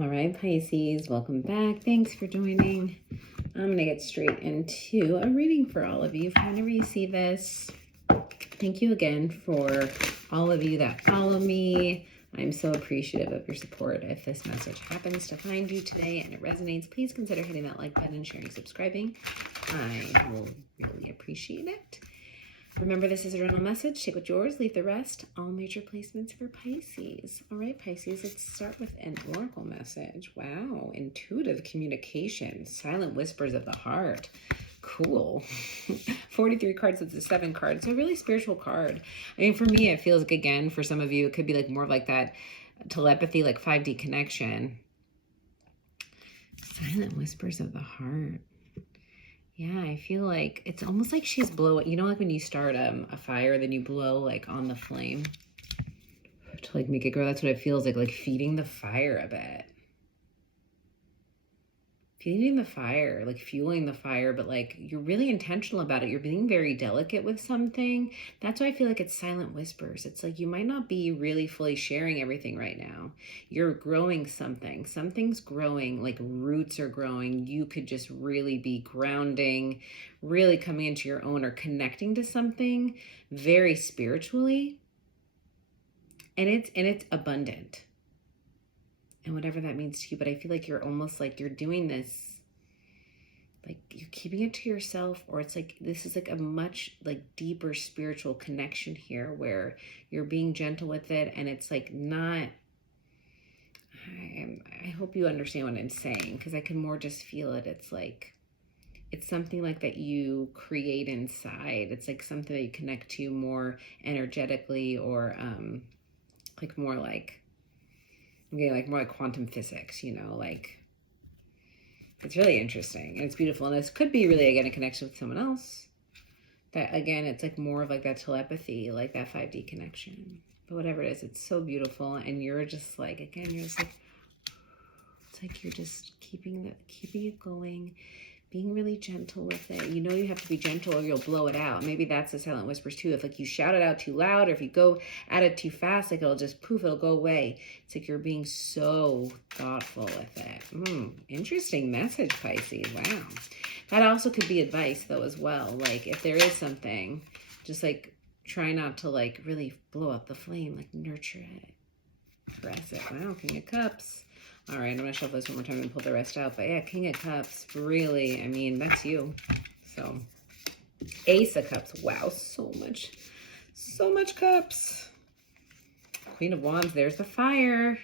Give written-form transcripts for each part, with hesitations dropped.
All right, Pisces, welcome back. Thanks for joining. I'm going to get straight into a reading for all of you. If you receive this, thank you again for all of you that follow me. I'm so appreciative of your support. If this message happens to find you today and it resonates, please consider hitting that like button, sharing, subscribing. I will really appreciate it. Remember, this is a general message. Take what's yours, leave the rest. All major placements for Pisces. All right, Pisces, let's start with an oracle message. Wow, intuitive communication, silent whispers of the heart. Cool. 43 cards, it's a 7 card. So a really spiritual card. I mean, for me, it feels like, again, for some of you, it could be like more of like that telepathy, like 5D connection. Silent whispers of the heart. Yeah, I feel like it's almost like she's blowing, you know, like when you start a fire, then you blow like on the flame to like make it grow. That's what it feels like feeding the fire a bit. Feeding the fire, like fueling the fire, but like you're really intentional about it. You're being very delicate with something. That's why I feel like it's silent whispers. It's like you might not be really fully sharing everything right now. You're growing something. Something's growing, like roots are growing. You could just really be grounding, really coming into your own or connecting to something very spiritually. And it's abundant. And whatever that means to you, but I feel like you're almost like you're doing this, like you're keeping it to yourself, or it's like this is like a much like deeper spiritual connection here where you're being gentle with it, and it's like not, I hope you understand what I'm saying, because I can more just feel it. It's like, it's something like that you create inside. It's like something that you connect to more energetically, or like more like, I'm getting like more like quantum physics, you know, like it's really interesting and it's beautiful. And this could be really, again, a connection with someone else. That, again, it's like more of like that telepathy, like that 5D connection. But whatever it is, it's so beautiful. And you're just like, again, you're just like, it's like you're just keeping it going, being really gentle with it. You know you have to be gentle or you'll blow it out. Maybe that's the silent whispers too. If like you shout it out too loud, or if you go at it too fast, like it'll just poof, it'll go away. It's like you're being so thoughtful with it. Interesting message, Pisces. Wow. That also could be advice though as well. Like if there is something, just like try not to like really blow up the flame, like nurture it, caress it. Wow, King of Cups. All right, I'm going to shuffle this one more time and pull the rest out. But yeah, King of Cups, really, I mean, that's you. So, Ace of Cups. Wow, so much cups. Queen of Wands, there's the fire.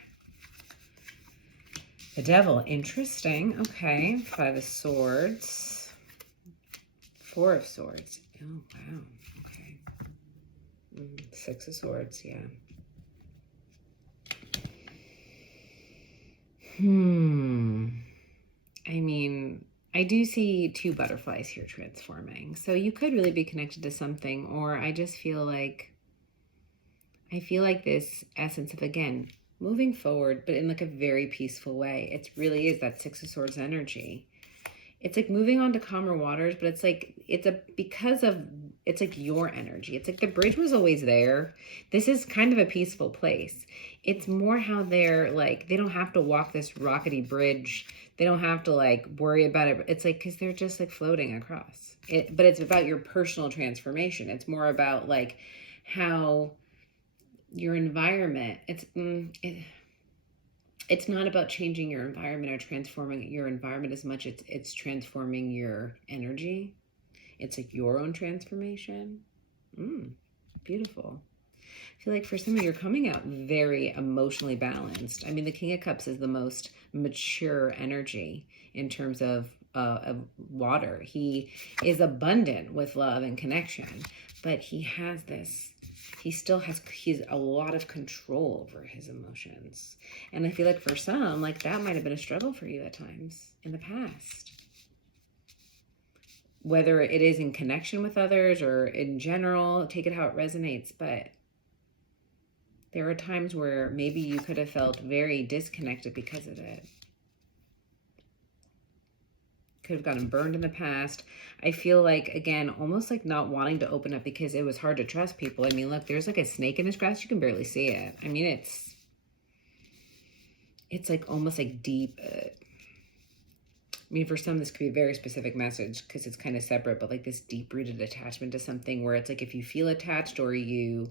The Devil, interesting. Okay, 5 of Swords. 4 of Swords. Oh, wow, okay. 6 of Swords, yeah. I mean, I do see 2 butterflies here transforming. So you could really be connected to something, or I just feel like, this essence of, again, moving forward, but in like a very peaceful way. It really is that 6 of Swords energy. It's like moving on to calmer waters, but it's like, it's like your energy. It's like the bridge was always there. This is kind of a peaceful place. It's more how they're like, they don't have to walk this rockety bridge. They don't have to like worry about it. It's like, because they're just like floating across it. But it's about your personal transformation. It's more about like how your environment, it's not about changing your environment or transforming your environment as much. It's transforming your energy. It's like your own transformation. Beautiful. I feel like for some of you, you're coming out very emotionally balanced. I mean, the King of Cups is the most mature energy in terms of water. He is abundant with love and connection, but he has this, he's a lot of control over his emotions. And I feel like for some, like that might have been a struggle for you at times in the past. Whether it is in connection with others or in general, take it how it resonates. But there are times where maybe you could have felt very disconnected because of it. Could have gotten burned in the past. I feel like, again, almost like not wanting to open up because it was hard to trust people. I mean, look, there's like a snake in this grass. You can barely see it. I mean, it's like almost like deep. I mean, for some, this could be a very specific message because it's kind of separate, but like this deep rooted attachment to something where it's like if you feel attached or you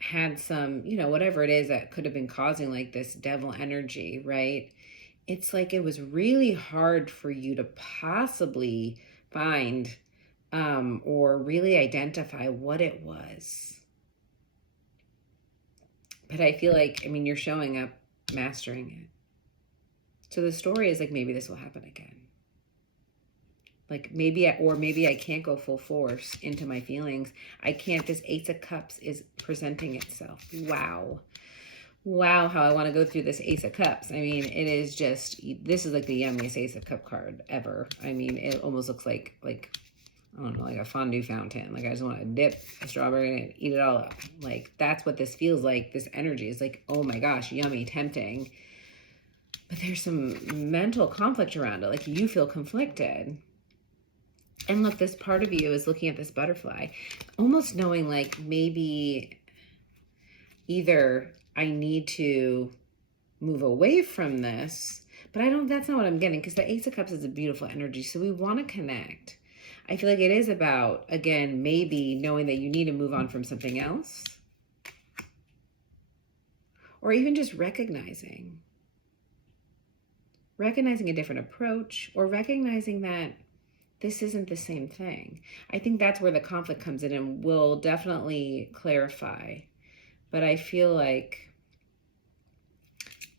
had some, you know, whatever it is that could have been causing like this devil energy, right? It's like it was really hard for you to possibly find or really identify what it was. But I feel like, I mean, you're showing up mastering it. So the story is like, maybe this will happen again. Like maybe I can't go full force into my feelings. I can't. This Ace of Cups is presenting itself. Wow. Wow, how I want to go through this Ace of Cups. I mean, it is just, this is like the yummiest Ace of Cup card ever. I mean, it almost looks like I don't know, like a fondue fountain. Like I just want to dip a strawberry in it and eat it all up. Like that's what this feels like. This energy is like, oh my gosh, yummy, tempting. But there's some mental conflict around it. Like you feel conflicted. And look, this part of you is looking at this butterfly, almost knowing like maybe either I need to move away from this, but that's not what I'm getting, because the Ace of Cups is a beautiful energy. So we want to connect. I feel like it is about, again, maybe knowing that you need to move on from something else, or even just recognizing a different approach, or recognizing that this isn't the same thing. I think that's where the conflict comes in, and will definitely clarify. But I feel like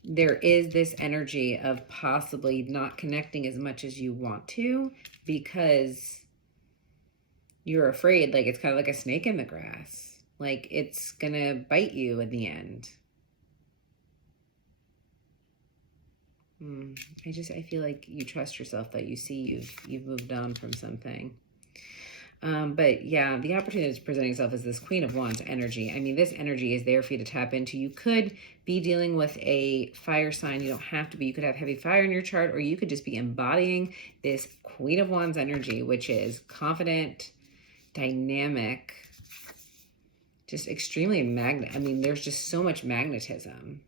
there is this energy of possibly not connecting as much as you want to, because you're afraid, like it's kind of like a snake in the grass. Like it's gonna bite you in the end. I feel like you trust yourself, that you see you've moved on from something. But yeah, the opportunity is presenting itself as this Queen of Wands energy. I mean, this energy is there for you to tap into. You could be dealing with a fire sign. You don't have to be. You could have heavy fire in your chart, or you could just be embodying this Queen of Wands energy, which is confident, dynamic, just extremely I mean, there's just so much magnetism.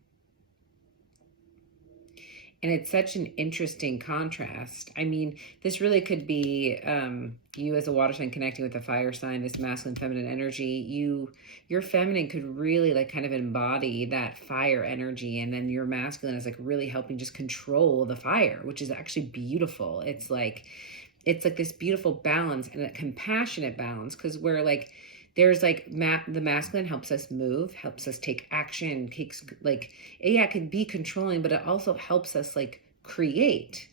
And it's such an interesting contrast. I mean, this really could be you as a water sign connecting with a fire sign, this masculine, feminine energy. Your feminine could really like kind of embody that fire energy. And then your masculine is like really helping just control the fire, which is actually beautiful. It's like this beautiful balance, and a compassionate balance, because we're like, there's like the masculine helps us move, helps us take action, takes like, yeah, it could be controlling, but it also helps us like create.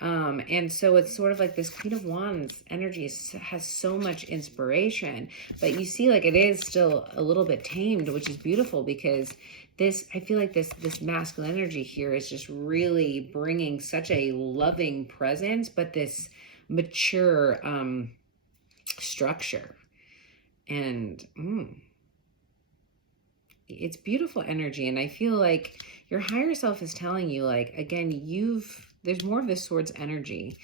And so it's sort of like this Queen of Wands energy has so much inspiration, but you see like it is still a little bit tamed, which is beautiful, because I feel like this masculine energy here is just really bringing such a loving presence, but this mature structure. And it's beautiful energy. And I feel like your higher self is telling you, like, again, there's more of this Swords energy.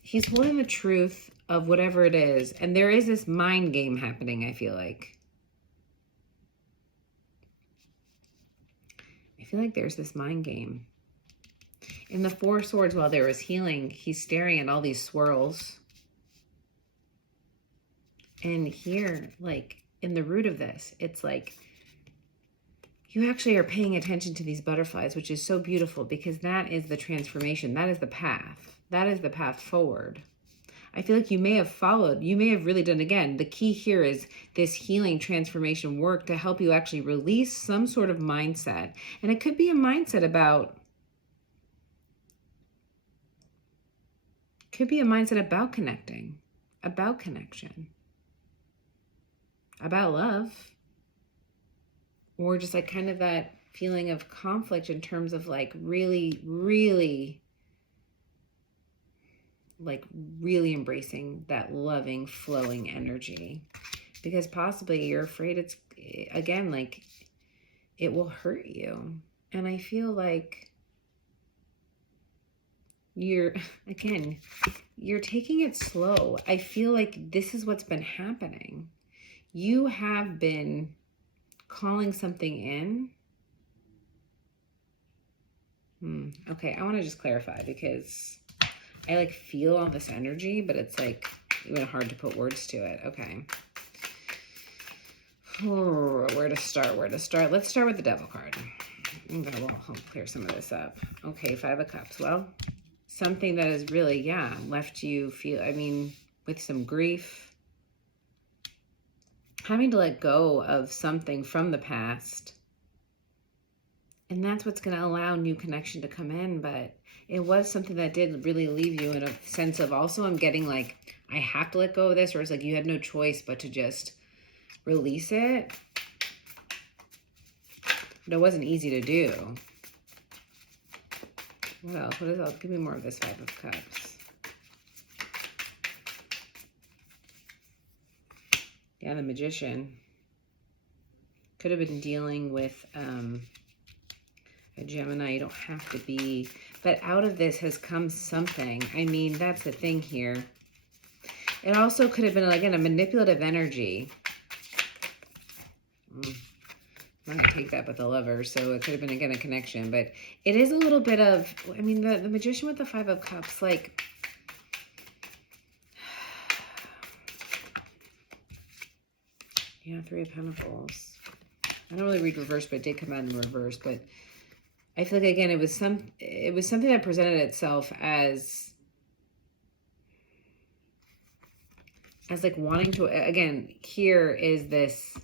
He's holding the truth of whatever it is. And there is this mind game happening, I feel like. I feel like there's this mind game. In the Four of Swords, while there was healing, he's staring at all these swirls. And here, like, in the root of this, it's like you actually are paying attention to these butterflies, which is so beautiful, because that is the transformation. That is the path. That is the path forward. I feel like you may have really done, again, the key here is this healing transformation work to help you actually release some sort of mindset. And it could be a mindset about connecting, about connection, about love, or just like kind of that feeling of conflict in terms of like really, really, like really embracing that loving, flowing energy, because possibly you're afraid it's, again, like it will hurt you. And I feel like you're taking it slow. I feel like this is what's been happening. You have been calling something in, Okay, I want to just clarify because I like feel all this energy, but it's like even hard to put words to it. Okay. Oh, where to start? Let's start with the Devil card. I'm gonna help clear some of this up. Okay, Five of Cups. Well, something that has really, yeah, left you with some grief, having to let go of something from the past. And that's what's going to allow new connection to come in. But it was something that did really leave you in a sense of also, I'm getting like, I have to let go of this, or it's like you had no choice but to just release it. But it wasn't easy to do. What else? What is else? Give me more of this Five of Cups. Yeah, the Magician. Could have been dealing with a Gemini. You don't have to be. But out of this has come something. I mean, that's the thing here. It also could have been, again, a manipulative energy. I'm going to take that with the Lover, so it could have been, again, a connection. But it is a little bit of, I mean, the Magician with the Five of Cups, like, yeah, Three of Pentacles. I don't really read reverse, but it did come out in reverse. But I feel like, again, it was something that presented itself as like wanting to, again, here is this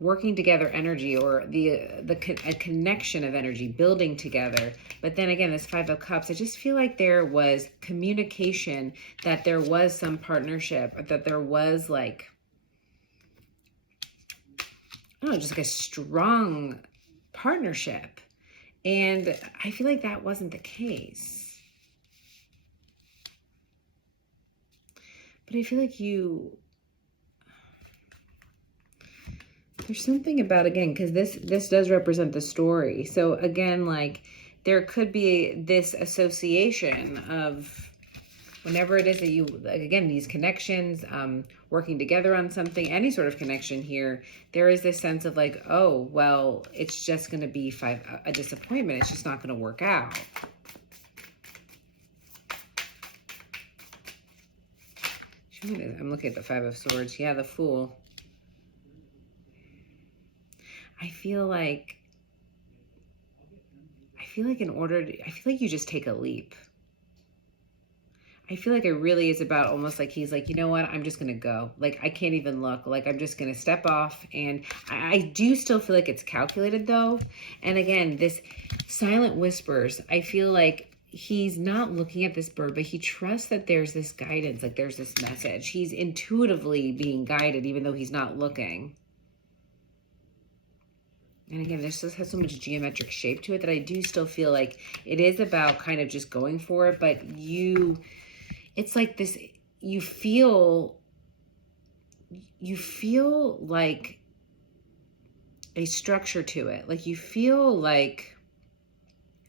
working together energy, or a connection of energy, building together. But then again, this Five of Cups, I just feel like there was communication, that there was some partnership, that there was like, I don't know, just like a strong partnership. And I feel like that wasn't the case. But I feel like there's something about, again, because this does represent the story. So again, like, there could be this association of whenever it is that you, like, again, these connections, working together on something, any sort of connection here, there is this sense of like, oh, well, it's just going to be a disappointment. It's just not going to work out. I'm looking at the Five of Swords. Yeah, the Fool. I feel like in order to, I feel like you just take a leap. I feel like it really is about almost like he's like, you know what, I'm just going to go. Like, I can't even look. Like, I'm just going to step off. And I do still feel like it's calculated, though. And again, this silent whispers, I feel like he's not looking at this bird, but he trusts that there's this guidance, like there's this message. He's intuitively being guided, even though he's not looking. And again, this just has so much geometric shape to it that I do still feel like it is about kind of just going for it. But it's like this, you feel like a structure to it. Like, you feel like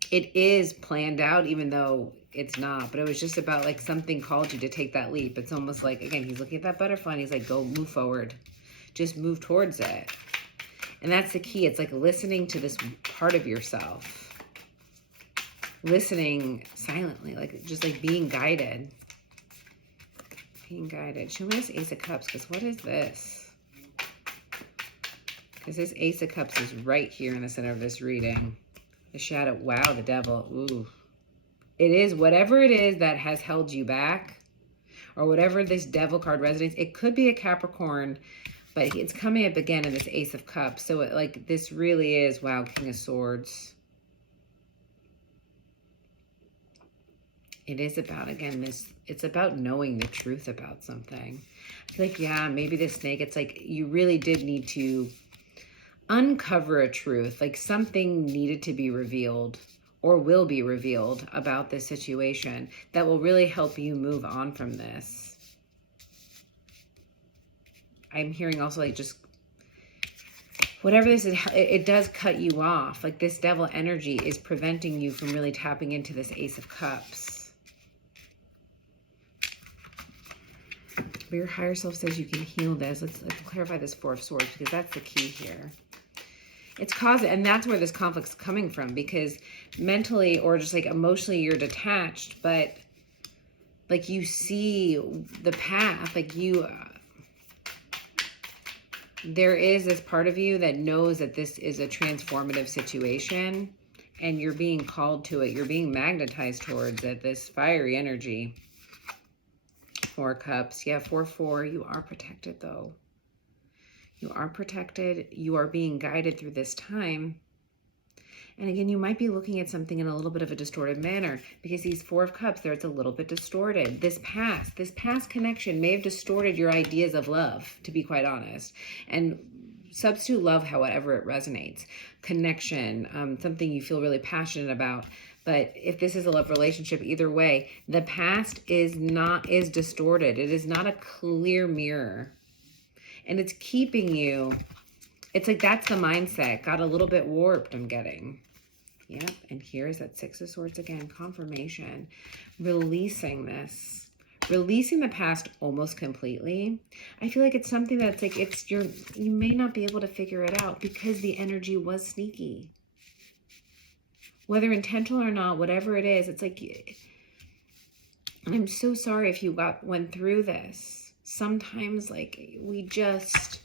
it is planned out, even though it's not. But it was just about like something called you to take that leap. It's almost like, again, he's looking at that butterfly and he's like, go, move forward. Just move towards it. And that's the key. It's like listening to this part of yourself. Listening silently, like just like being guided. Being guided. Show me this Ace of Cups, because what is this? Because this Ace of Cups is right here in the center of this reading. The shadow. Wow, the Devil. Ooh. It is whatever it is that has held you back, or whatever this Devil card resonates. It could be a Capricorn, but it's coming up again in this Ace of Cups. So like this really is, wow, King of Swords. It is about, again, it's about knowing the truth about something. I feel like, yeah, maybe this snake, it's like you really did need to uncover a truth, like something needed to be revealed or will be revealed about this situation that will really help you move on from this. I'm hearing also like just whatever this is, it does cut you off. Like this Devil energy is preventing you from really tapping into this Ace of Cups. But your higher self says you can heal this. Let's clarify this Four of Swords, because that's the key here. It's causing, and that's where this conflict's coming from, because mentally or just like emotionally you're detached, but like you see the path, like you, there is this part of you that knows that this is a transformative situation and you're being called to it. You're being magnetized towards it, this fiery energy. 4 cups. Yeah, 4-4. You are protected though. You are protected. You are being guided through this time. And again, you might be looking at something in a little bit of a distorted manner, because these 4 of Cups there, it's a little bit distorted. This past connection may have distorted your ideas of love, to be quite honest. And substitute love however it resonates. Connection, something you feel really passionate about. But if this is a love relationship, either way, the past is distorted. It is not a clear mirror. And it's keeping you, it's like that's the mindset. Got a little bit warped, I'm getting. Yep, and here's that 6 of Swords again, confirmation. Releasing this. Releasing the past almost completely. I feel like it's something that's like, you may not be able to figure it out because the energy was sneaky. Whether intentional or not, whatever it is, it's like, and I'm so sorry if you went through this. Sometimes like we just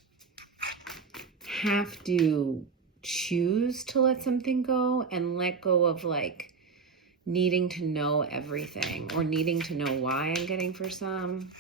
have to choose to let something go and let go of like needing to know everything or needing to know why I'm getting for some.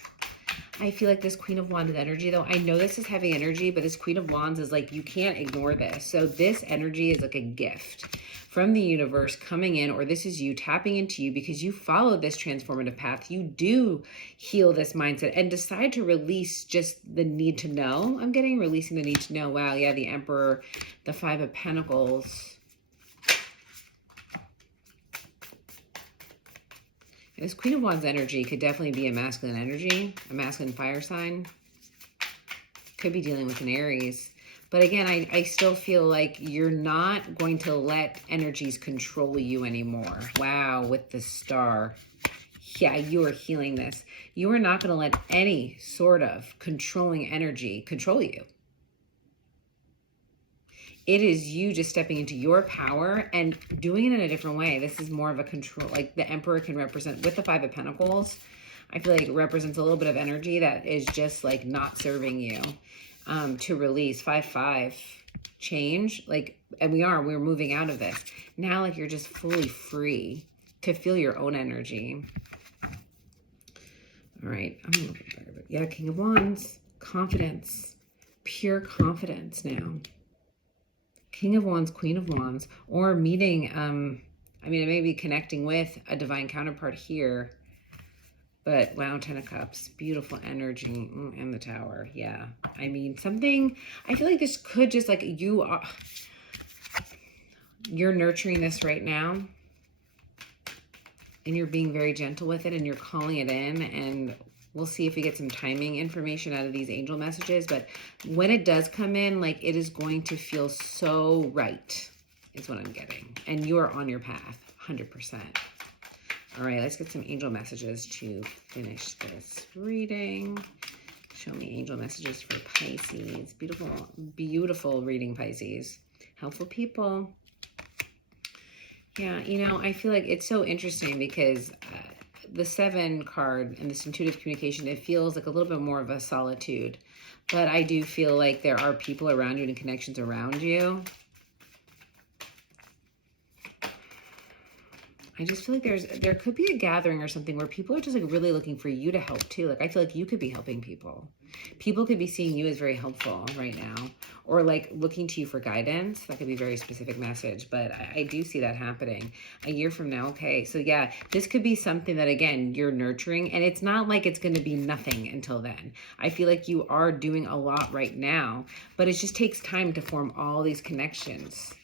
I feel like this Queen of Wands energy though, I know this is heavy energy, but this Queen of Wands is like, you can't ignore this. So this energy is like a gift from the universe coming in, or this is you tapping into you because you followed this transformative path. You do heal this mindset and decide to release just the need to know. I'm getting releasing the need to know. Wow, yeah, the Emperor, the 5 of Pentacles. This Queen of Wands energy could definitely be a masculine energy, a masculine fire sign. Could be dealing with an Aries. But again, I still feel like you're not going to let energies control you anymore. Wow, with the Star. Yeah, you are healing this. You are not going to let any sort of controlling energy control you. It is you just stepping into your power and doing it in a different way. This is more of a control, like the Emperor can represent, with the 5 of Pentacles, I feel like it represents a little bit of energy that is just like not serving you. To release 5-5 change, like, and we're moving out of this now, like you're just fully free to feel your own energy. All right, I'm gonna look at better, but yeah, King of Wands, confidence, pure confidence now. King of Wands, Queen of Wands, or meeting, I mean, it may be connecting with a divine counterpart here. But wow, 10 of Cups, beautiful energy, and the Tower. Yeah, I mean, something, I feel like this could just like, you're nurturing this right now and you're being very gentle with it and you're calling it in, and we'll see if we get some timing information out of these angel messages. But when it does come in, like it is going to feel so right is what I'm getting. And you are on your path, 100%. All right, let's get some angel messages to finish this reading. Show me angel messages for Pisces. Beautiful, beautiful reading, Pisces. Helpful people. Yeah, you know, I feel like it's so interesting because the 7 card and this intuitive communication, it feels like a little bit more of a solitude. But I do feel like there are people around you and connections around you. I just feel like there could be a gathering or something where people are just like really looking for you to help too. Like I feel like you could be helping people. People could be seeing you as very helpful right now, or like looking to you for guidance. That could be a very specific message, but I do see that happening a year from now. Okay, so yeah, this could be something that again you're nurturing, and it's not like it's going to be nothing until then. I feel like you are doing a lot right now, but it just takes time to form all these connections.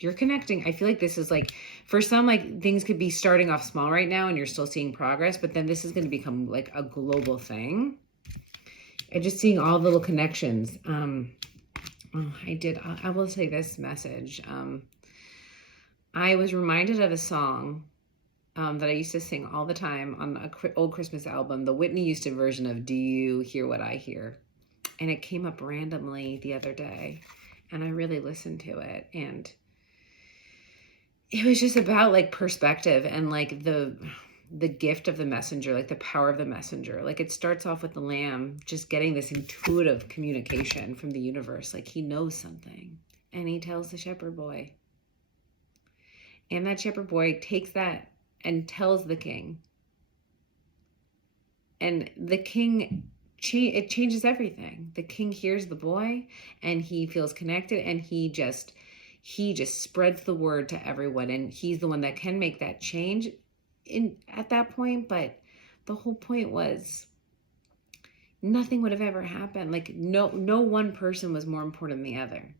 You're connecting. I feel like this is like, for some, like things could be starting off small right now and you're still seeing progress, but then this is going to become like a global thing. And just seeing all the little connections. I will say this message. I was reminded of a song that I used to sing all the time on an old Christmas album, the Whitney Houston version of Do You Hear What I Hear? And it came up randomly the other day. And I really listened to it. And it was just about like perspective and like the gift of the messenger, like the power of the messenger. Like it starts off with the lamb just getting this intuitive communication from the universe. Like he knows something and he tells the shepherd boy. And that shepherd boy takes that and tells the king. And the king, it changes everything. The king hears the boy and he feels connected, and he just spreads the word to everyone, and he's the one that can make that change at that point. But the whole point was nothing would have ever happened. Like no one person was more important than the other.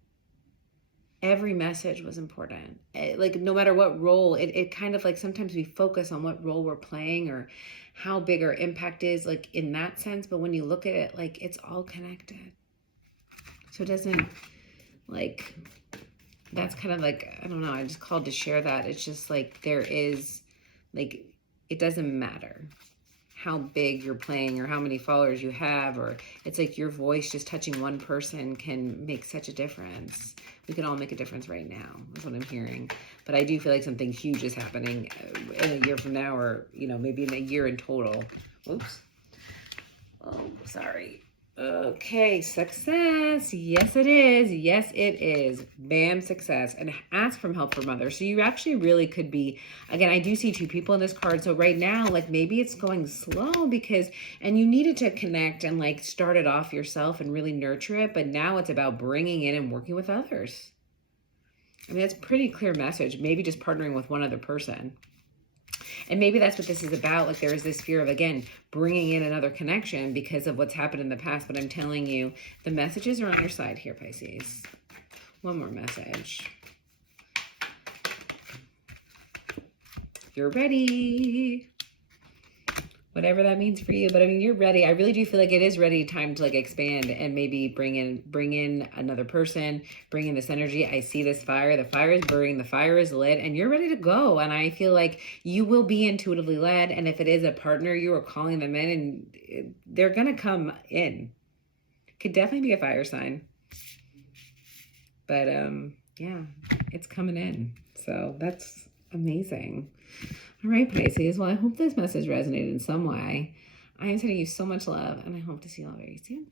Every message was important. Like no matter what role, it kind of like sometimes we focus on what role we're playing or how big our impact is, like in that sense. But when you look at it, like it's all connected. So it doesn't, like, that's kind of like, I don't know, I just called to share that. It's just like there is, like, it doesn't matter how big you're playing or how many followers you have, or it's like your voice just touching one person can make such a difference. We can all make a difference right now. That's what I'm hearing. But I do feel like something huge is happening in a year from now, or, you know, maybe in a year in total. Oops. Oh, sorry. Okay, success. Yes, it is. Yes, it is. Bam, success. And ask from help from others. So you actually really could be, again, I do see two people in this card. So right now, like maybe it's going slow because, and you needed to connect and like start it off yourself and really nurture it. But now it's about bringing in and working with others. I mean, that's a pretty clear message. Maybe just partnering with one other person. And maybe that's what this is about. Like there is this fear of, again, bringing in another connection because of what's happened in the past. But I'm telling you, the messages are on your side here, Pisces. One more message. You're ready. Whatever that means for you. But I mean, you're ready. I really do feel like it is ready time to like expand and maybe bring in another person, bring in this energy. I see this fire. The fire is burning. The fire is lit, and you're ready to go. And I feel like you will be intuitively led. And if it is a partner, you are calling them in and they're going to come in. Could definitely be a fire sign. But yeah, it's coming in. So that's amazing. All right, Pisces. Well, I hope this message resonated in some way. I am sending you so much love, and I hope to see you all very soon.